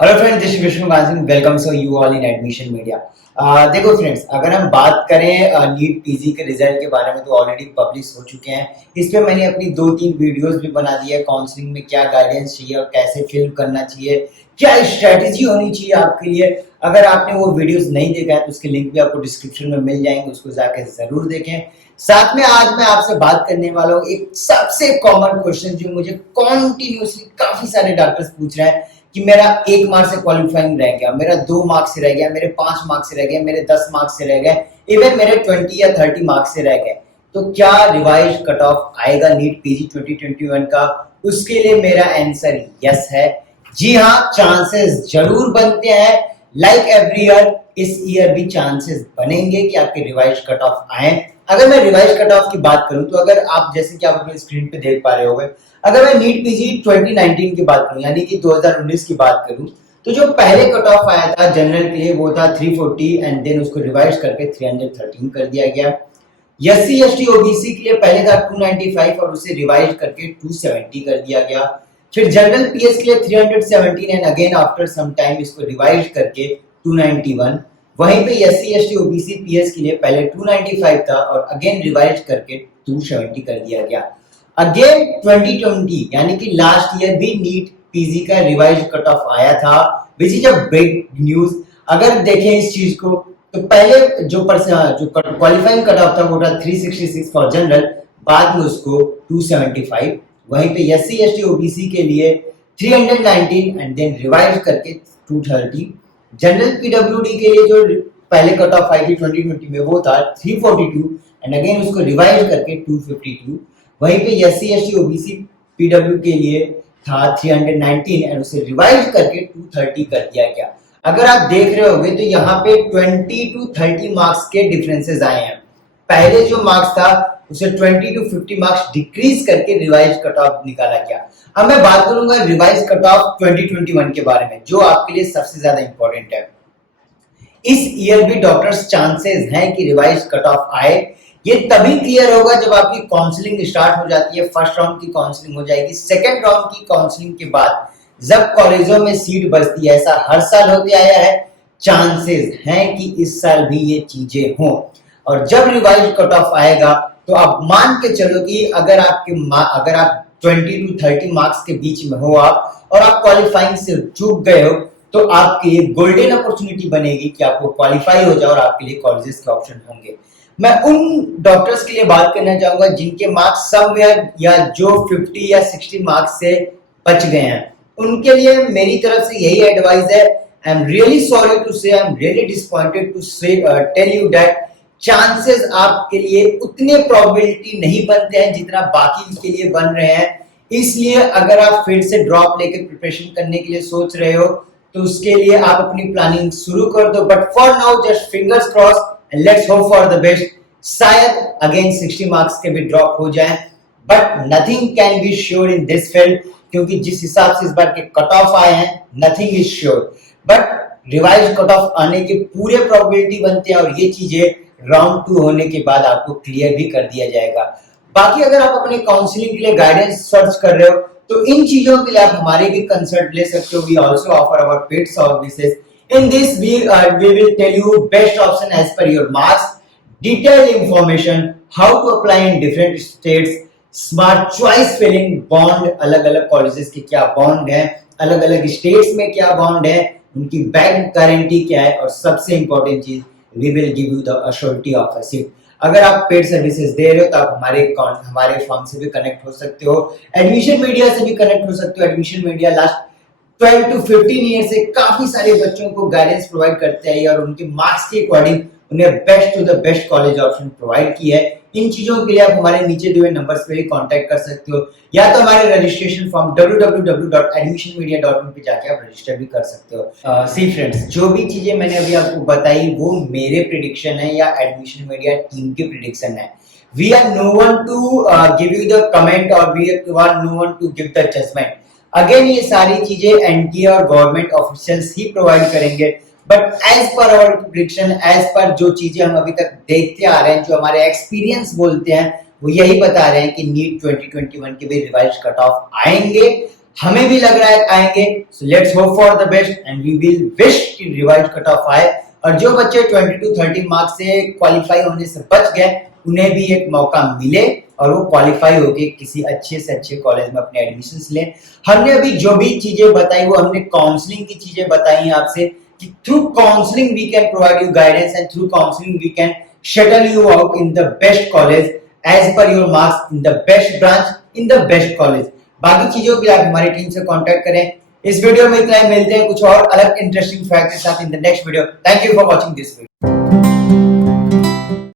Hello friends, this is Vishnu Singh. Welcome so you all in admission media. देखो friends, अगर हम बात करें नीट पीजी के रिजल्ट के बारे में तो ऑलरेडी पब्लिश हो चुके हैं। इस पे मैंने अपनी 2-3 वीडियोस भी बना दी है। काउंसलिंग में क्या गाइडेंस चाहिए और कैसे फिल करना चाहिए, क्या स्ट्रेटेजी होनी चाहिए आपके लिए। अगर आपने वो वीडियोस नहीं देखा है तो उसके लिंक भी आपको डिस्क्रिप्शन में मिल जाएंगे, उसको जाकर जरूर देखें। साथ में आज मैं आपसे बात करने वाला हूँ एक सबसे कॉमन क्वेश्चन जो मुझे कॉन्टिन्यूसली काफी सारे डॉक्टर्स पूछ रहे हैं कि मेरा 1 मार्क्स से क्वालिफाइंग रह गया, मेरा 2 मार्क्स से रह गया, मेरे 5 मार्क्स से रह गए, मेरे 10 मार्क्स से रह गए, इवन मेरे 20 या 30 मार्क्स से रह गए। तो क्या रिवाइज कट ऑफ आएगा नीट पीजी 2021 का? उसके लिए मेरा आंसर यस है। जी हाँ, चांसेस जरूर बनते हैं। लाइक एवरी ईयर, इस ईयर भी चांसेस बनेंगे कि आपके रिवाइज कट ऑफ आए। अगर मैं रिवाइज कट ऑफ की बात करूं तो अगर आप जैसे कि आप अपने स्क्रीन पे देख पा रहे होंगे, अगर मैं नीट पीजी 2019 की बात करूं यानी कि 2019 की बात करूं तो जो पहले कट ऑफ आया था जनरल के लिए वो था 340 एंड देन उसको रिवाइज करके 313 कर दिया गया। एससी एसटी ओबीसी के लिए पहले था 295 और उसे रिवाइज करके 270 कर दिया गया। फिर जनरल पीएस के लिए 317 and again after some time इसको रिवाइज करके 291। वहीं पे एससी एसटी ओबीसी पीएस के लिए पहले 295 था और अगेन रिवाइज करके 270 कर दिया गया। अगेन 2020 यानी कि लास्ट ईयर भी नीट पीजी का रिवाइज कट ऑफ आया था, which is a big news. अगर देखें इस चीज को तो पहले जो क्वालिफाइंग कट ऑफ था वो था 366 फॉर जनरल, बाद में उसको 275। वहीं पे एससी एसटी ओबीसी के लिए 319 एंड देन रिवाइज करके 230। जनरल पीडब्ल्यूडी के लिए जो पहले कट ऑफ आई थी 2020 में वो था 342 एंड अगेन उसको रिवाइज करके 252। वहीं पे एससी एसटी ओबीसी पीडब्ल्यू के लिए था 319 एंड उसे रिवाइज करके 230 कर दिया गया। अगर आप देख रहे होंगे तो यहाँ पे 20 to 30 मार्क्स के डिफरेंसेस आए हैं। पहले जो मार्क्स था उसे 20 to 50 मार्क्स डिक्रीज करके रिवाइज कट ऑफ निकाला गया। अब मैं बात करूंगा रिवाइज कट ऑफ 2021 के बारे में, जो आपके लिए सबसे ज्यादा इंपॉर्टेंट है। इस ईयर भी डॉक्टर्स चांसेस हैं कि रिवाइज कट ऑफ आए। ये तभी क्लियर होगा जब आपकी काउंसलिंग स्टार्ट हो जाती है। फर्स्ट राउंड की काउंसलिंग हो जाएगी, सेकेंड राउंड की काउंसलिंग के बाद जब कॉलेजों में सीट बचती है, ऐसा हर साल होते आया है। चांसेस हैं कि इस साल भी ये चीजें हों और जब रिवाइज कट ऑफ आएगा तो आप मान के चलो कि अगर आप 20 to 30 मार्क्स के बीच में हो आप और आप क्वालिफाइंग से चूक गए हो तो आपके लिए गोल्डन अपॉर्चुनिटी बनेगी कि आपको क्वालिफाई हो जाए और आपके लिए कॉलेजेस के ऑप्शन होंगे। मैं उन डॉक्टर्स के लिए बात करना चाहूंगा जिनके मार्क्स समवेयर या जो 50 या 60 मार्क्स से बच गए हैं। उनके लिए मेरी तरफ से यही एडवाइस है। I am really sorry to say, I am really disappointed to say tell you that chances आपके लिए उतने प्रोबेबिलिटी नहीं बनते हैं जितना बाकी के लिए बन रहे हैं। इसलिए अगर आप फिर से ड्रॉप लेके प्रिपरेशन करने के लिए सोच रहे हो तो उसके लिए आप अपनी प्लानिंग शुरू कर दो। But for now just fingers cross and let's hope for the best. शायद अगेन 60 मार्क्स के भी ड्रॉप हो जाए, but nothing can be sure in this field, क्योंकि जिस हिसाब से इस बार के कट ऑफ आए हैं nothing is sure. But revise cut of आने के पूरे प्रोबेबिलिटी बनते हैं और ये चीजें राउंड 2 होने के बाद आपको क्लियर भी कर दिया जाएगा। बाकी अगर आप अपने काउंसलिंग के लिए गाइडेंस सर्च कर रहे हो तो इन चीजों के लिए आप हमारे भी कंसल्ट ले सकते हो। We also offer our paid services. In this we will tell you best option as per your marks, detailed information, how to apply in different states, smart choice filling, bond, अलग अलग colleges के क्या bond है, अलग अलग states में क्या bond है, उनकी बैंक गारंटी क्या है और सबसे इंपॉर्टेंट चीज we will give you the assurity of a seat। अगर आप पेड सर्विसेज दे रहे हो तो आप हमारे फॉर्म से भी कनेक्ट हो सकते हो, एडमिशन मीडिया से भी कनेक्ट हो सकते हो। Admission media last 12 to 15 year से काफी सारे बच्चों को गाइडेंस प्रोवाइड करते हैं और उनके मार्क्स के अकॉर्डिंग उन्हें best to the best college option provide की है। इन चीजों के लिए आप हमारे नीचे दिए हुए नंबर्स पे भी कांटेक्ट कर सकते हो या तो हमारे रजिस्ट्रेशन फॉर्म www.admissionmedia.in पे जाके आप रजिस्टर भी कर सकते हो। सी फ्रेंड्स, जो भी चीजें मैंने अभी आपको बताई वो मेरे प्रिडिक्शन है या एडमिशन मीडिया टीम की प्रिडिक्शन है। We are no one to give you the comment और we are no one to give the judgment. Again ये सारी चीजें एनटीए और गवर्नमेंट ऑफिशियल्स ही प्रोवाइड करेंगे, but as per our prediction, as per जो चीजें हम अभी तक देखते आ रहे हैं, जो हमारे एक्सपीरियंस बोलते हैं, वो यही बता रहे हैं कि नीट 2021 के भी रिवाइज कट ऑफ आएंगे। हमें भी लग रहा है आएंगे। So let's hope for the best and we will wish कि रिवाइज कट ऑफ आए और जो बच्चे 20 to 30 मार्क्स से क्वालिफाई होने से बच गए उन्हें भी एक मौका मिले और वो क्वालिफाई होके किसी अच्छे से अच्छे कॉलेज में अपने एडमिशंस लें। हमने अभी जो भी चीजें बताई वो हमने काउंसलिंग की चीजें बताई हैं आपसे कि through counselling we can provide you guidance and through counselling we can shuttle you out in the best college as per your marks in the best branch in the best college. बाकी चीजों के लिए आप हमारी team से contact करें। इस video में इतना ही, मिलते हैं कुछ और अलग इंटरेस्टिंग फैक्ट के साथ in the next video. Thank you for watching this video.